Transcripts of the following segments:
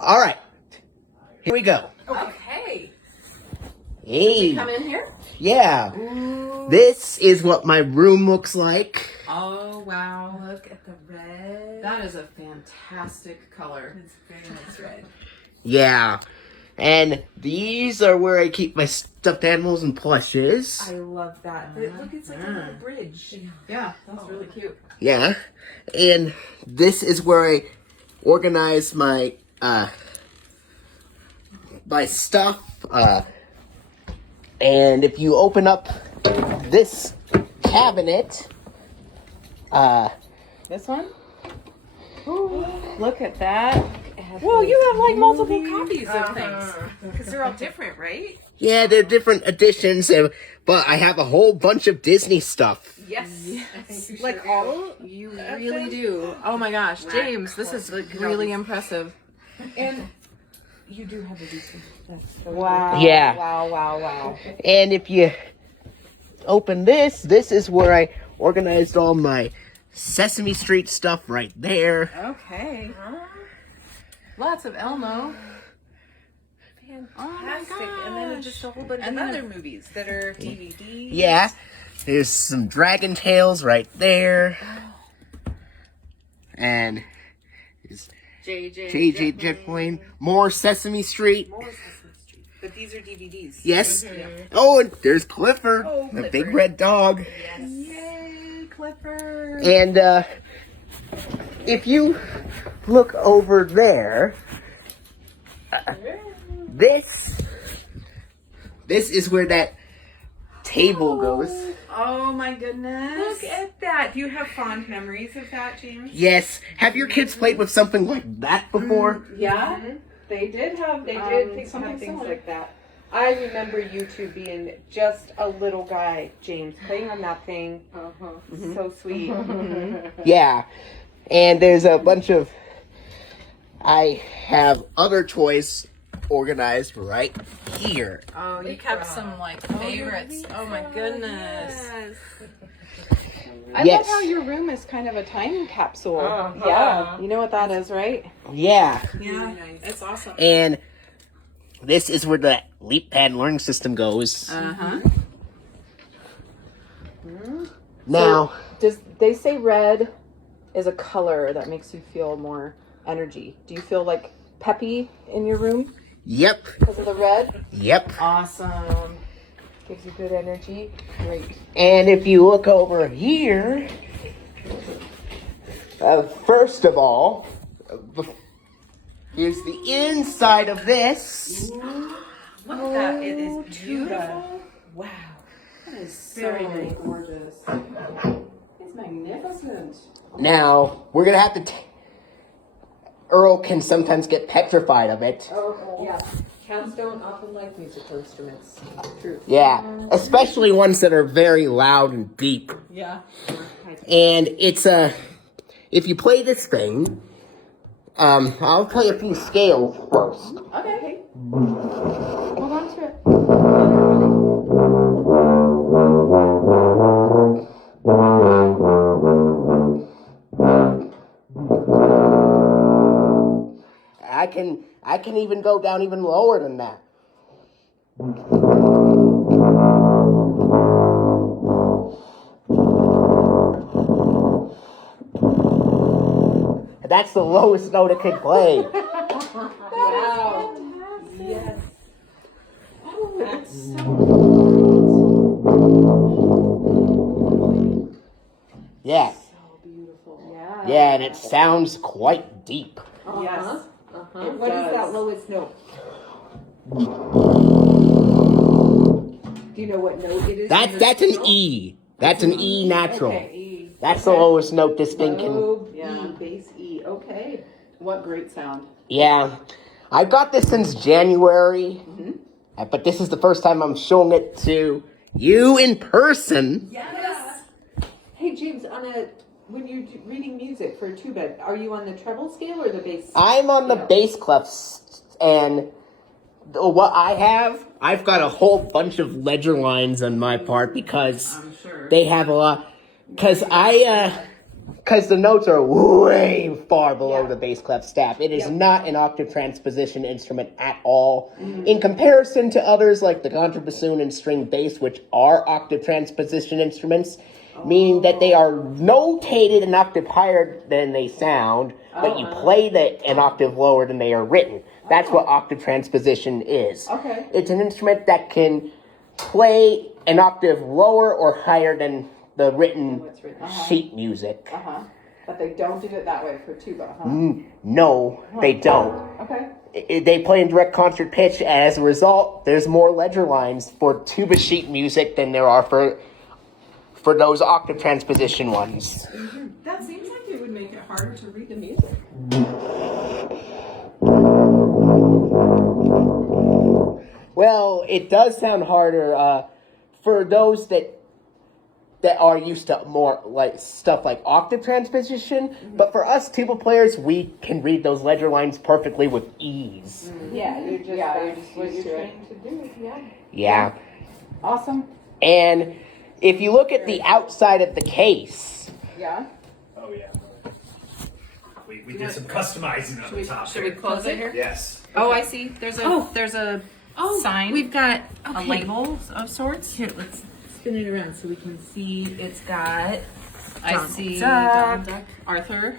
All right. Here we go. Okay. Hey. Come in here. Yeah. Ooh. This is what my room looks like. Oh, wow. Look at the red. That is a fantastic color. It's very nice red. Yeah. And these are where I keep my stuffed animals and plushes. I love that. Look, it's like a little bridge. Yeah, that's really cute. Yeah. And this is where I organize my my stuff. And if you open up this cabinet, This one? Ooh, look at that. Well, you have like multiple copies of things. Because they're all different, right? yeah, they're different editions, but I have a whole bunch of Disney stuff. Yes. Like all? You really do. Oh my gosh, James, this is like really impressive. And you do have a decent. Wow. Yeah. Wow. And if you open this, this is where I organized all my Sesame Street stuff right there. Okay. Lots of Elmo. Fantastic. And then just a whole bunch of other movies that are DVDs. Yeah. There's some Dragon Tales right there. And JJ Jetplane. More Sesame Street. But these are DVDs. Yes. Oh, and there's Clifford, the big red dog. Yes. Yay, Clifford. And if you look over there, this is where that table goes. Oh my goodness. Look at that. Do you have fond memories of that, James? Yes. Have your kids played with something like that before? Yeah, they did have things things like that. I remember you two being just a little guy, James, playing on that thing. So sweet. Yeah. And there's a bunch of, I have other toys organized right here. Oh, you kept some like favorites. Oh my goodness. I love how your room is kind of a time capsule. Yeah, you know what that is, right? Yeah. Yeah, it's awesome. And this is where the Leap Pad learning system goes. Now, Does they say red is a color that makes you feel more energy? Do you feel like peppy in your room yep. because of the red? Yep. Awesome. Gives you good energy. Great. And if you look over here, first of all, here's the inside of this. Look at that. It is beautiful. Wow. That is Very so nice. Gorgeous. It's magnificent. Now, we're going to have to... Earl can sometimes get petrified of it. Oh, yeah. Cats don't often like musical instruments. True. Yeah, especially ones that are very loud and deep. Yeah. And it's if you play this thing, I'll play a few scales first. Okay. Hold on to it. I can even go down even lower than that. That's the lowest note it can play. Wow. Yes. Oh, that's so Yeah. So beautiful. Yeah, and it sounds quite deep. Yes. And what is that lowest note? Do you know what note it is? That's an E. That's an E natural. Okay, E. That's the lowest note this thing can. Low E, bass E. Okay. What great sound. Yeah. I've got this since January, but this is the first time I'm showing it to you in person. Yes. Hey, James, when you're reading music for tuba, are you on the treble scale or the bass? I'm on the bass clefs, and what I've got a whole bunch of ledger lines on my part because they have a lot. Because because the notes are way far below the bass clef staff. It is not an octave transposition instrument at all. In comparison to others like the contrabassoon and string bass, which are octave transposition instruments, meaning that they are notated an octave higher than they sound, but you play an octave lower than they are written. That's what octave transposition is. Okay. It's an instrument that can play an octave lower or higher than the written sheet music. But they don't do it that way for tuba, huh? No, they don't. Okay. They play in direct concert pitch, and as a result, there's more ledger lines for tuba sheet music than there are for those octave transposition ones. That seems like it would make it harder to read the music. Well, it does sound harder for those that are used to more like stuff like octave transposition, but for us tuba players, we can read those ledger lines perfectly with ease. Yeah, you're just what used you're to it. trained to do. Yeah. Yeah. Awesome. And if you look at the outside of the case, Yeah. Oh yeah. We did some customizing on the top. Should we close it here? Yes. Oh, I see. There's a sign. We've got A label of sorts. Here, let's spin it around so we can see. It's got. I see Duck. Donald Duck, Arthur,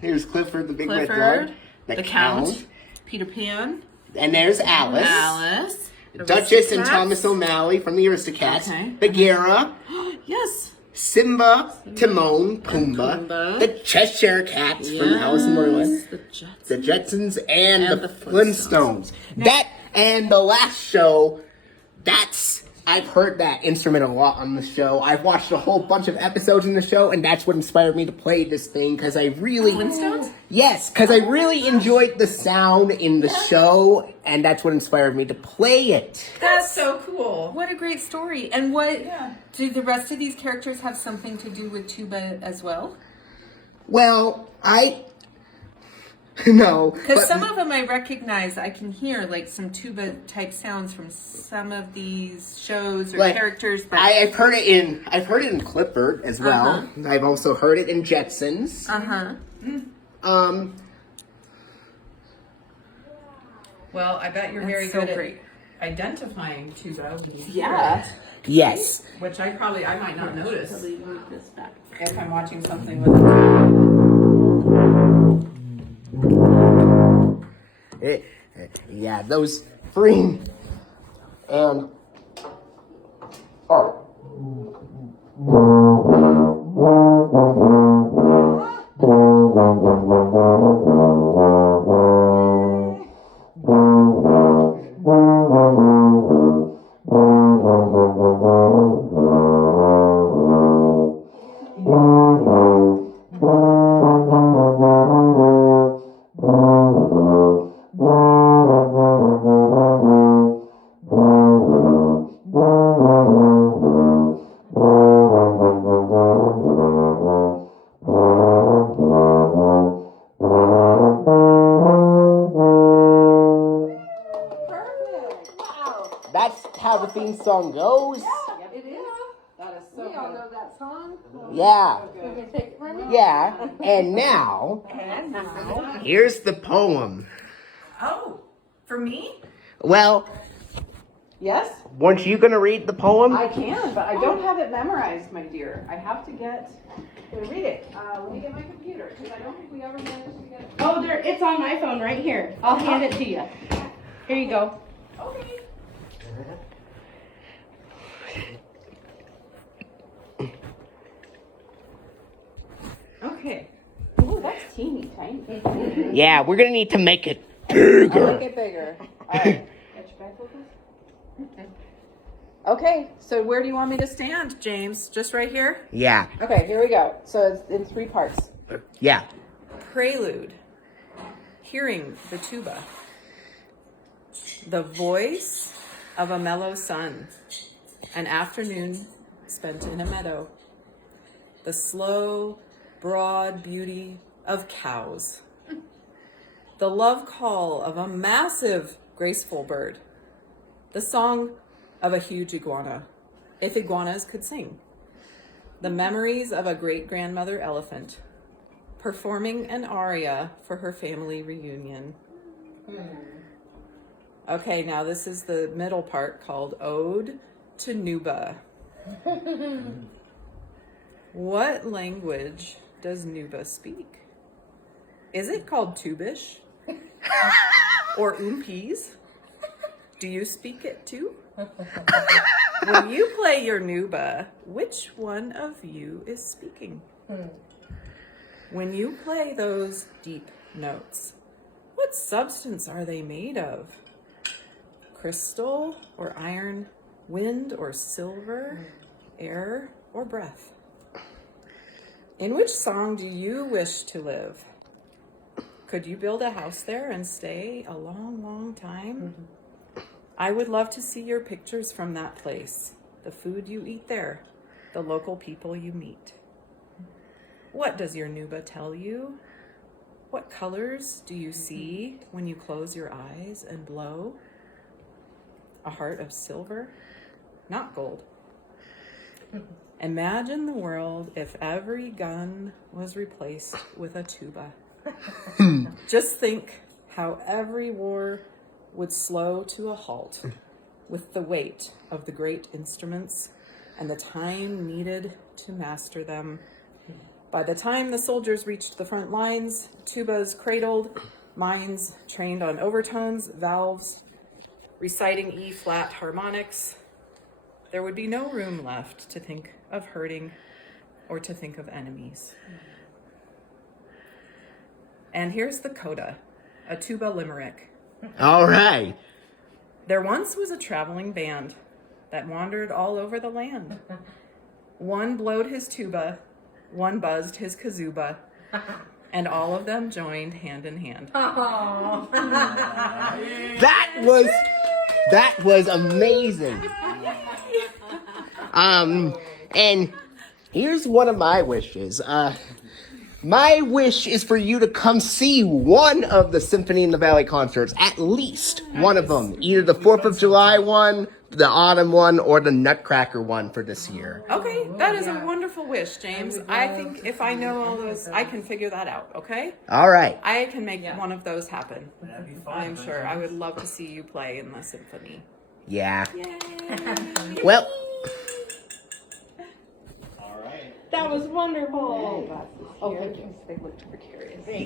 here's Clifford the Big Red Clifford, Dog, the Count, Peter Pan, and there's Alice, Alice, Duchess and Aristocats. Thomas O'Malley from the Aristocats, Okay. Bagheera, Yes. Simba, Timon, Pumbaa, Pumbaa. the Cheshire Cats from Alice in Wonderland, The Jets. the Jetsons, and the the Flintstones. That and the last show, I've heard that instrument a lot on the show. I've watched a whole bunch of episodes in the show, and that's what inspired me to play this thing, because I really... Flintstones? Yes, because I really enjoyed the sound in the show, and that's what inspired me to play it. That's so cool. What a great story! And do the rest of these characters have something to do with tuba as well? Well, no. Because but- some of them I recognize, I can hear like some tuba type sounds from some of these shows or Like, characters. But I've heard it in Clifford as well. I've also heard it in Jetsons. Well, I bet you're very so good great. at identifying tuba. Yeah. Yes. Which I might not notice move this back. if I'm watching something with a Yeah, those three. And that's how the theme song goes. It is. That is so good. know that song? Yeah. You can take it from me? Yeah. And now, here's the poem. Oh, for me? Well, Yes, weren't you going to read the poem? I can, but I don't have it memorized, my dear. I have to read it. Let me get my computer, because I don't think we ever managed to get it. Oh, it's on my phone right here. I'll hand it to you. Here you go. Okay. Okay. Ooh, that's teeny tiny. Yeah, we're going to need to make it I'll bigger. make it bigger. All right. Got your bifocals? Okay, so where do you want me to Stand, James. Just right here. Yeah. Okay, here we go. So it's in 3 parts. Yeah. Prelude. Hearing the tuba. The voice of a mellow sun. An afternoon spent in a meadow. The slow, broad beauty of cows. The love call of a massive, graceful bird. The song of a huge iguana, if iguanas could sing. The memories of a great-grandmother elephant performing an aria for her family reunion. Okay, now this is the middle part called Ode to Nuba. What language does Nuba speak? Is it called Tubish? Or Oompis? Do you speak it too? When you play your Nuba, which one of you is speaking? When you play those deep notes, what substance are they made of? Crystal or iron, wind or silver, air or breath? In which song do you wish to live? Could you build a house there and stay a long, long time? I would love to see your pictures from that place, the food you eat there, the local people you meet. What does your Nuba tell you? What colors do you see when you close your eyes and blow? A heart of silver, not gold. Imagine the world if every gun was replaced with a tuba. Just think how every war would slow to a halt with the weight of the great instruments and the time needed to master them. By the time the soldiers reached the front lines, tubas cradled, minds trained on overtones, valves, reciting E-flat harmonics, there would be no room left to think of hurting or to think of enemies. And here's the coda, a tuba limerick. All right. There once was a traveling band that wandered all over the land. One blowed his tuba, one buzzed his kazuba, and all of them joined hand in hand. That was amazing. And here's one of my wishes. My wish is for you to come see one of the Symphony in the Valley concerts, at least one of them. Either the 4th of July one, the autumn one, or the Nutcracker one for this year. Okay, that is a wonderful wish, James. I think if I know all those, I can figure that out, okay? All right. I can make one of those happen. That'd be fun. I'm sure. I would love to see you play in the symphony. Yeah. Yay! Well, All right. That was wonderful. Oh, thank you. They looked precarious.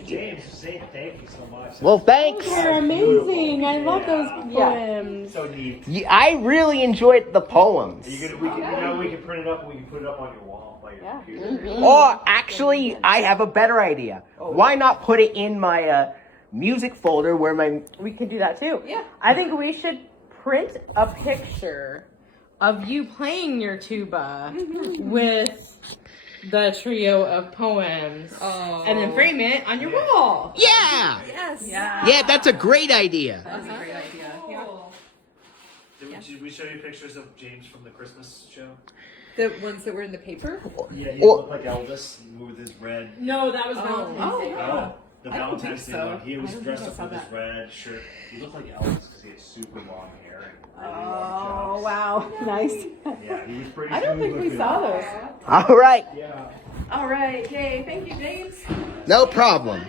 James, say thank you so much. well, thanks. They're amazing. I love those poems. So neat. I really enjoyed the poems. We can print it up and we can put it up on your wall by your computer. Or actually, I have a better idea. Why not put it in my music folder where my... We could do that too. Yeah. I think we should print a picture of you playing your tuba with the trio of poems and then frame it on your wall. Yeah! Yes. Yeah, that's a great idea. That's a great idea. Did we show you pictures of James from the Christmas show? The ones that were in the paper? Yeah, he looked like Elvis with his red. No, that was Valentine's Day. Oh, the I don't Valentine's think Day so. one. He was I don't dressed think I up with saw his red shirt. He looked like Elvis because he had super long hair and really Oh, long chops. wow. Nice. Yeah, he was pretty. I don't think we saw those. All right. Yeah. All right. Yay. Thank you, James. No problem.